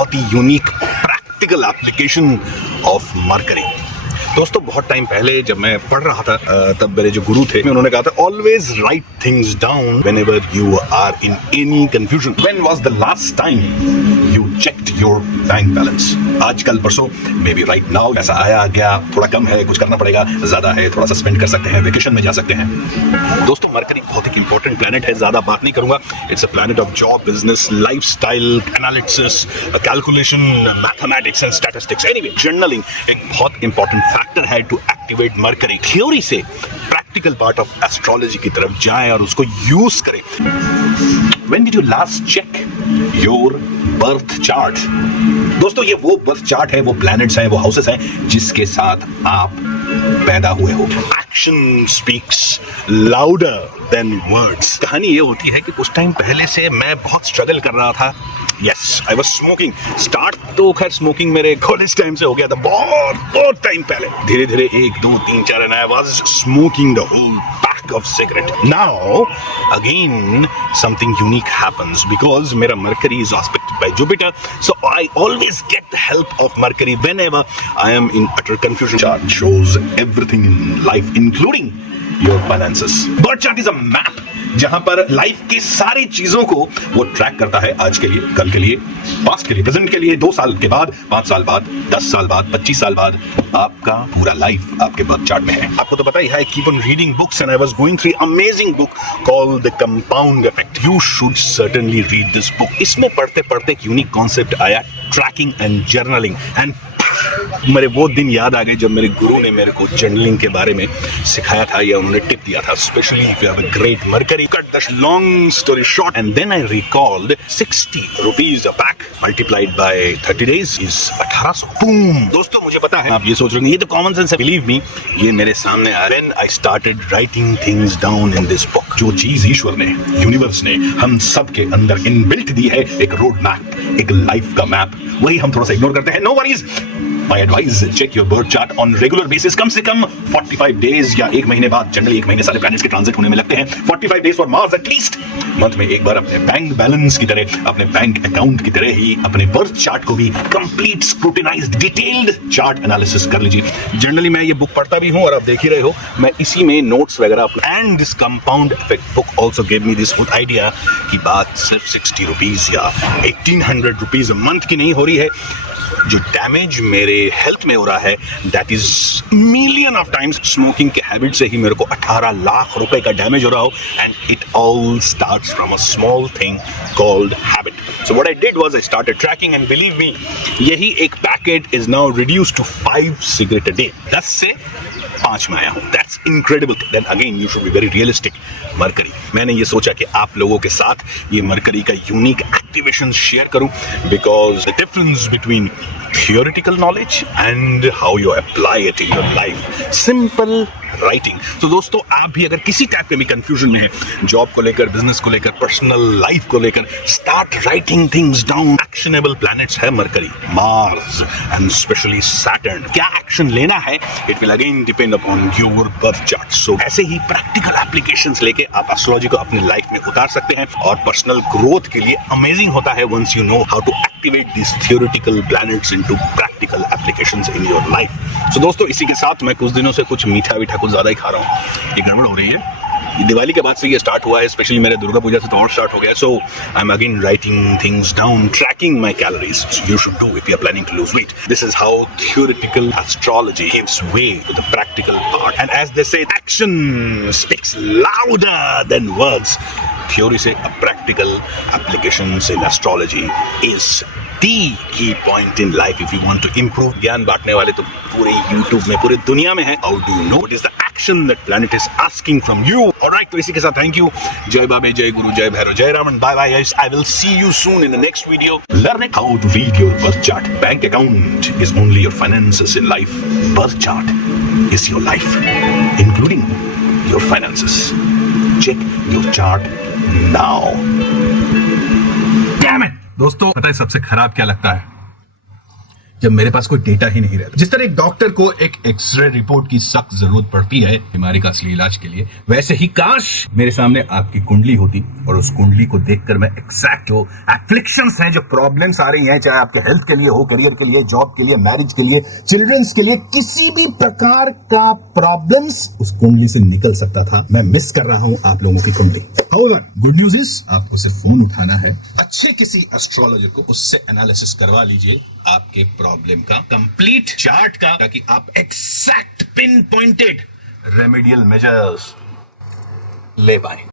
बहुत ही unique practical application of mercury. दोस्तों बहुत टाइम पहले जब मैं पढ़ रहा था तब मेरे जो गुरु थे उन्होंने कहा था always write things down whenever you are in any confusion. When was the last time you checked your bank balance? आजकल परसों, मे बी राइट नाउ। ऐसा आया गया, थोड़ा कम है, कुछ करना पड़ेगा, ज्यादा है, थोड़ा सा स्पेंड कर सकते हैं, वेकेशन में जा सकते हैं। दोस्तों मरकरी बहुत एक इंपॉर्टेंट प्लैनेट है, ज्यादा बात नहीं करूंगा। It's a planet of job, business, lifestyle, analysis, calculation, mathematics and statistics. Anyway, journaling एक बहुत इंपॉर्टेंट फैक्टर है टू एक्टिवेट मरकरी। थ्योरी से प्रैक्टिकल पार्ट ऑफ एस्ट्रोलॉजी की तरफ जाएं और उसको यूज करें। When did you last check your birth chart? दोस्तों ये वो बर्थ चार्ट है, वो प्लैनेट्स हैं, वो हाउसेस हैं जिसके साथ आप पैदा हुए हो। Action speaks louder than words. कहानी ये होती है कि कुछ टाइम पहले से मैं बहुत स्ट्रगल कर रहा था। Yes, I was smoking. Start तो खैर स्मोकिंग मेरे कॉलेज टाइम से हो गया था, बहुत टाइम पहले। धीरे धीरे 1, 2, 3, 4 and I was smoking the whole pack of cigarette. Now again something unique happens because मेरा mercury is aspected by Jupiter, so I always get the help of Mercury whenever I am in utter confusion. Chart shows everything in life, including your finances. Birth chart is a map जहां पर life की सारी चीजों को वो track करता है। आज के लिए, कल के लिए, पास्ट के लिए, प्रेजेंट के लिए, 2 साल के बाद, 5 साल बाद, 10 साल बाद, 25 साल बाद। आपका पूरा लाइफ आपके बर्थ चार्ट में है। आपको तो पता ही है, I keep on reading books and I was going through an amazing book called The Compound Effect. You should certainly read this book. इसमें पढ़ते पढ़ते एक यूनिक कॉन्सेप्ट आया, ट्रैकिंग एंड जर्नलिंग। एंड मेरे वो दिन याद आ गए जब मेरे गुरु ने मेरे को जर्नलिंग के बारे में सिखाया था या उन्होंने टिप दिया था। Specially if you have a great mercury. Cut the long story short and then I recalled 60 rupees a pack multiplied by 30 days is 1800। Boom. दोस्तों मुझे पता है आप ये सोच रहे हैं ये तो कॉमन सेंस है। बिलीव मी, ये मेरे सामने आया when I started writing things down in this book. जो चीज ईश्वर ने, यूनिवर्स ने हम सब के अंदर इनबिल्ट दी है, एक रोड मैप, एक लाइफ का मैप, वही हम थोड़ा सा इग्नोर करते हैं। No worries, My advice, check your birth chart on regular basis. कम से कम 45 days या 1 महीने बाद। जनरली 1 महीने सारे प्लैनेट्स के ट्रांजिट होने में लगते हैं। 45 days for Mars at least। Month में एक बार अपने बैंक बैलेंस की तरह, अपने बैंक अकाउंट की तरह ही अपने बर्थ चार्ट को भी कंप्लीट स्क्रूटिनाइज्ड डिटेल्ड चार्ट एनालिसिस कर लीजिए। जनरली मैं ये बुक पढ़ता भी हूँ और आप देख ही रहे हो, मैं इसी में नोट्स वगैरह। And this compound effect book also gave me this good idea कि बात सिर्फ 60 रुपीज या 1800 रुपीज मंथ की नहीं हो रही है। जो डैमेज मेरे हेल्थ में हो रहा है that is million of times. Smoking के हैबिट से ही मेरे को 18 लाख रुपए का डैमेज हो रहा हो। And it all starts from a small thing called habit. So what I did was I started tracking and believe me, यही एक packet is now reduced to 5 cigarette a day. 10 से 5 में आया हूं। That's incredible. Then again you should be very realistic. Mercury, मैंने ये सोचा कि आप लोगों के साथ ये मरकरी का यूनिक एक्टिवेशन शेयर करूं because the difference between theoretical knowledge and how you apply it in your life. Simple writing. तो दोस्तों आप भी अगर किसी टाइप के भी कंफ्यूजन में है, जॉब को लेकर, बिजनेस को लेकर, पर्सनल लाइफ को लेकर, start writing things down. Actionable planets है mercury, Mars and specially Saturn. क्या एक्शन लेना है it will again depend upon your birth chart. So ऐसे ही प्रैक्टिकल एप्लीकेशंस लेके आप एस्ट्रोलॉजी को अपनी लाइफ में उतार सकते हैं और पर्सनल ग्रोथ के लिए अमेजिंग होता है once you know how to activate this theoretical planets into practical applications in your life. So दोस्तों इसी के साथ मैं कुछ दिनों से कुछ मीठा कुछ ज्यादा ही खा रहा हूँ। ये गड़बड़ हो रही है। ये दिवाली के बाद से ये स्टार्ट हुआ है, स्पेशली मेरे दुर्गा पूजा से तो और स्टार्ट हो गया। So I am again writing things down, tracking my calories. You should do if you are planning to lose weight. This is how theoretical astrology gives way to the practical part. And as they say, action speaks louder than words. Theory से practical applications in astrology is the key point in life if you want to improve। ज्ञान बांटने वाले तो पूरे YouTube में, पूरे दुनिया में है। How do you know what is the action that planet is asking from you? Alright, तो इसी के साथ थैंक यू। जय बाबे, जय गुरु, जय भैरव, जय Ravan. Bye bye guys. I will see you soon in the next video. Learning how to read your birth chart. Bank account is only your finances in life. Birth chart is your life, including your finances. Check your chart now. Damn it! दोस्तों पता है सबसे खराब क्या लगता है? जब मेरे पास कोई डेटा ही नहीं रहता। जिस तरह एक डॉक्टर को एक एक्सरे रिपोर्ट की सख्त जरूरत पड़ती है बीमारी का असली इलाज के लिए, वैसे ही काश मेरे सामने आपकी कुंडली होती और उस कुंडली को देखकर मैं एग्जैक्ट जो एफ्लिक्शंस हैं, जो प्रॉब्लम्स आ रही हैं, चाहे आपके हेल्थ के लिए हो, करियर के लिए, जॉब के लिए, मैरिज के लिए, चिल्ड्रंस के लिए, किसी भी प्रकार का प्रॉब्लम्स उस कुंडली से निकल सकता था। मैं मिस कर रहा हूं आप लोगों की कुंडली। हाउएवर गुड न्यूज इज आपको सिर्फ फोन उठाना है, अच्छे किसी एस्ट्रोलॉजर को, उससे एनालिसिस करवा लीजिए आपके प्रॉब्लम का, कंप्लीट चार्ट का, ताकि आप exact pin pointed remedial measures ले पाए।